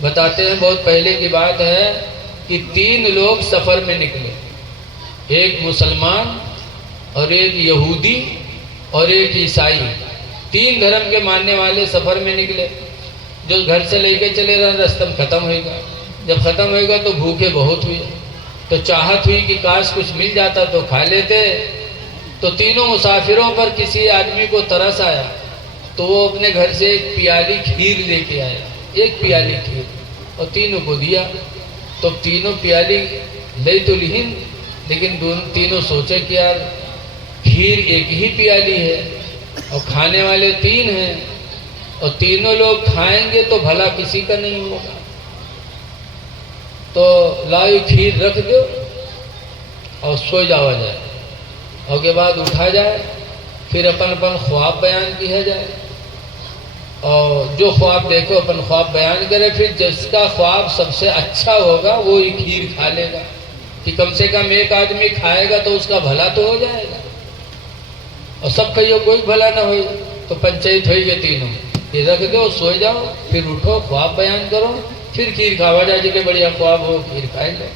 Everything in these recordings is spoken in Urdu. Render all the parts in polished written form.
بتاتے ہیں بہت پہلے کی بات ہے کہ 3 لوگ سفر میں نکلے، ایک مسلمان اور ایک یہودی اور ایک عیسائی، 3 دھرم کے ماننے والے سفر میں نکلے۔ جو گھر سے لے کے چلے رہے رستم ختم ہوئے گا، جب ختم ہوئے گا تو بھوکے بہت ہوئے، تو چاہت ہوئی کہ کاش کچھ مل جاتا تو کھا لیتے۔ تو تینوں مسافروں پر کسی آدمی کو ترس آیا تو وہ اپنے گھر سے ایک پیالی کھیر لے کے آیا، ایک پیالی کھیر، اور تینوں کو دیا۔ تو تینوں پیالی لے تو لہن، لیکن تینوں سوچے کہ یار کھیر ایک ہی پیالی ہے اور کھانے والے 3 ہیں، اور تینوں لوگ کھائیں گے تو بھلا کسی کا نہیں ہوگا، تو لاؤ کھیر رکھ دو اور سو جاوا جائے، اور کے بعد اٹھا جائے، پھر اپن خواب بیان کیا جائے، اور جو خواب دیکھو اپن خواب بیان کرے، پھر جس کا خواب سب سے اچھا ہوگا وہ یہ کھیر کھا لے گا، کہ کم سے کم ایک آدمی کھائے گا تو اس کا بھلا تو ہو جائے گا، اور سب کہیو کوئی بھلا نہ ہوئی تو پنچایت ہوئی گے تینوں، یہ رکھ دو، سو جاؤ، پھر اٹھو، خواب بیان کرو، پھر کھیر کھاوا جائے جی کہ بڑھیا خواب ہو، کھیر کھائیں گے۔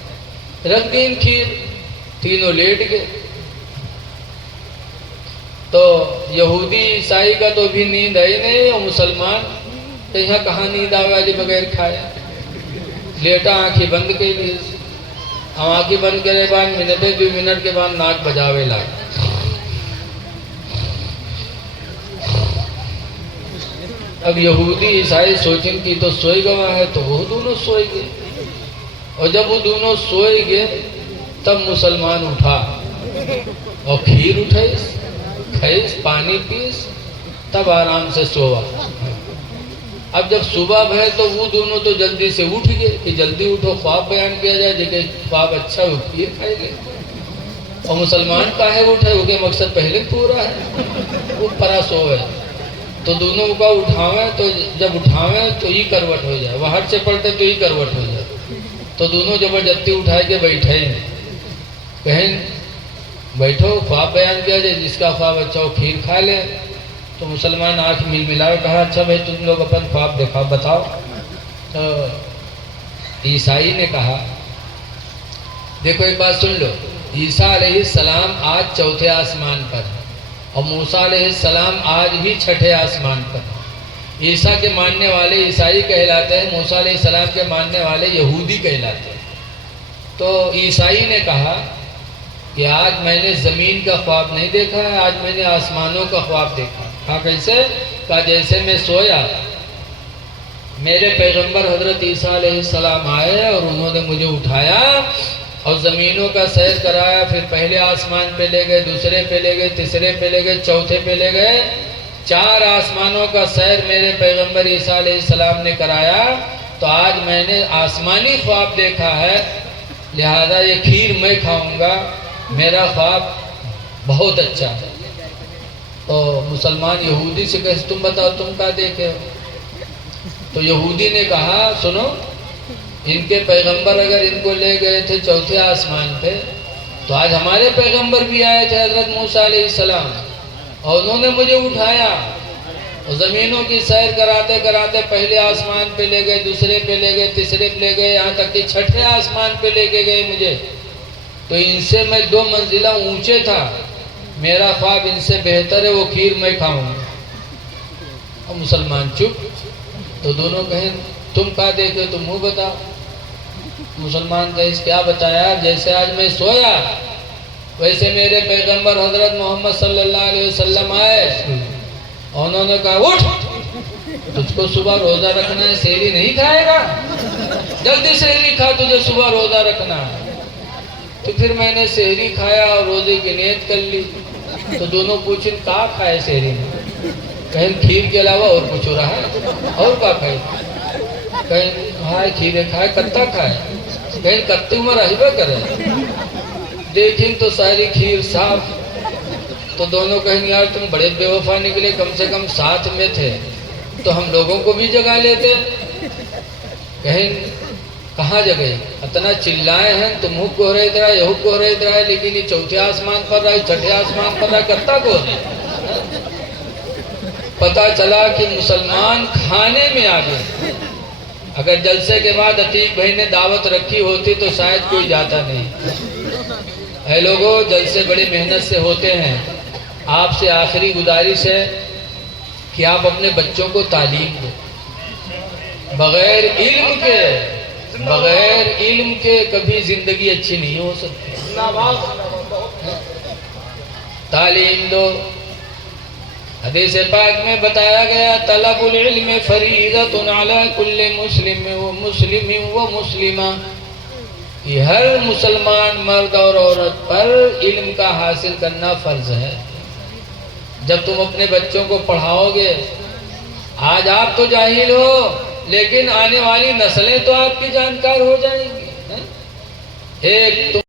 رکھ دیں کھیر، تینوں لیٹ گئے۔ تو یہودی عیسائی کا تو بھی نیند آئی نہیں، اور مسلمان تو یہاں کہاں نیند آئے والی بغیر کھائے، لیٹا آنکھیں بند کے لیے، آنکھیں بند کرے بعد منٹیں 2 منٹ کے بعد ناک بجاوے لائے۔ اب یہودی عیسائی سوچیں کہ تو سوئی گوا ہے، تو وہ دونوں سوئے گئے، اور جب وہ دونوں سوئے گئے تب مسلمان اٹھا اور کھیر اٹھائیس، کھائیس، پانی پیس، تب آرام سے سوا۔ اب جب صبح ہے تو وہ دونوں تو جلدی سے اٹھ گئے کہ جلدی اٹھو، خواب بیان کیا جائے، جگہ خواب اچھا ہو کھیر کھائے گئے، اور مسلمان کاہے اٹھے، وہ کہ مقصد پہلے پورا ہے، وہ پرا سو ہے، تو دونوں کا اٹھاویں، تو جب اٹھاویں تو یہ کروٹ ہو جائے، باہر سے پلٹے تو یہ کروٹ ہو جائے، تو دونوں زبردستی اٹھائے کے بیٹھے ہیں، کہیں بیٹھو خواب بیان کیا جائے، جس کا خواب اچھا ہو کھیر کھا لے۔ تو مسلمان آنکھ مل ملاؤ، کہا اچھا بھائی تم لوگ اپن خواب دکھاؤ، بتاؤ۔ تو عیسائی نے کہا دیکھو ایک بات سن لو، عیسیٰ علیہ السلام آج 4تھے آسمان پر، اور موسیٰ علیہ السلام آج بھی 6ٹھے آسمان پر۔ عیسیٰ کے ماننے والے عیسائی کہلاتے ہیں، موسیٰ علیہ السلام کے ماننے والے یہودی کہلاتے ہیں۔ تو عیسائی نے کہا کہ آج میں نے زمین کا خواب نہیں دیکھا ہے، آج میں نے آسمانوں کا خواب دیکھا۔ کہا کیسے؟ کہا جیسے میں سویا، میرے پیغمبر حضرت عیسیٰ علیہ السلام آئے اور انہوں نے مجھے اٹھایا اور زمینوں کا سیر کرایا، پھر پہلے آسمان پہ لے گئے، دوسرے پہ لے گئے، تیسرے پہ لے گئے، 4تھے پہ لے گئے، 4 آسمانوں کا سیر میرے پیغمبر عیسیٰ علیہ السلام نے کرایا۔ تو آج میں نے آسمانی خواب دیکھا ہے، لہذا یہ کھیر میں کھاؤں گا، میرا خواب بہت اچھا ہے۔ تو مسلمان یہودی سے کہے تم بتاؤ تم کیا دیکھے ہو؟ تو یہودی نے کہا سنو، ان کے پیغمبر اگر ان کو لے گئے تھے 4تھے آسمان پہ، تو آج ہمارے پیغمبر بھی آئے تھے حضرت موسیٰ علیہ السلام، اور انہوں نے مجھے اٹھایا اور زمینوں کی سیر کراتے کراتے پہلے آسمان پہ لے گئے، دوسرے پہ لے گئے، تیسرے پہ لے گئے، یہاں تک کہ 6ٹھے آسمان پہ لے کے گئے مجھے، تو ان سے میں 2 منزلہ اونچے تھا، میرا خواب ان سے بہتر ہے، وہ کھیر میں کھاؤں گا۔ اور مسلمان چپ۔ تو دونوں کہیں تم کہا دیکھے تم منہ بتاؤ۔ مسلمان کہے کیا بتایا؟ جیسے آج میں سویا ویسے میرے پیغمبر حضرت محمد صلی اللہ علیہ وسلم آئے، اور انہوں نے کہا اٹھ، تجھ کو صبح روزہ رکھنا ہے، سحری نہیں کھائے گا، جلدی سحری کھا، تجھے صبح روزہ رکھنا ہے۔ تو پھر میں نے سحری کھایا اور روزے کی نیت کر لی۔ تو دونوں پوچھیں کہاں کھائے سحری میں؟ کہیں کھیر کے علاوہ اور کچھ ہو رہا ہے، اور کیا کھائے؟ کہیں ہائے کھیرے کھائے، کتا کھائے، کہیں کتی میں رہبہ کرے، دیکھیں تو ساری کھیر صاف۔ تو دونوں کہیں یار تم بڑے بے وفا نکلے، کم سے کم ساتھ میں تھے تو ہم لوگوں کو بھی جگا لیتے۔ کہیں کہاں جگہ؟ اتنا چلائے ہیں، تم حق کو رہے رہا، یہ حق کو رہے رہا، لیکن یہ 4تھے آسمان پر رہا، 6ٹھے آسمان پر رہا، کرتا کو پتا چلا کہ مسلمان کھانے میں آ گئے، اگر جلسے کے بعد عتیق بھائی نے دعوت رکھی ہوتی تو شاید کوئی جاتا نہیں۔ اے لوگوں، جلسے بڑی محنت سے ہوتے ہیں۔ آپ سے آخری گزارش ہے کہ آپ اپنے بچوں کو تعلیم دیں۔ بغیر علم کے کبھی زندگی اچھی نہیں ہو سکتی۔ تعلیم دو۔ حدیث پاک میں بتایا گیا طلب العلم فریضۃ علی کل مسلم و مسلمہ، کہ ہر مسلمان مرد اور عورت پر علم کا حاصل کرنا فرض ہے۔ جب تم اپنے بچوں کو پڑھاؤ گے، آج آپ تو جاہل ہو لیکن آنے والی نسلیں تو آپ کی جانکار ہو جائیں گی۔ ایک تم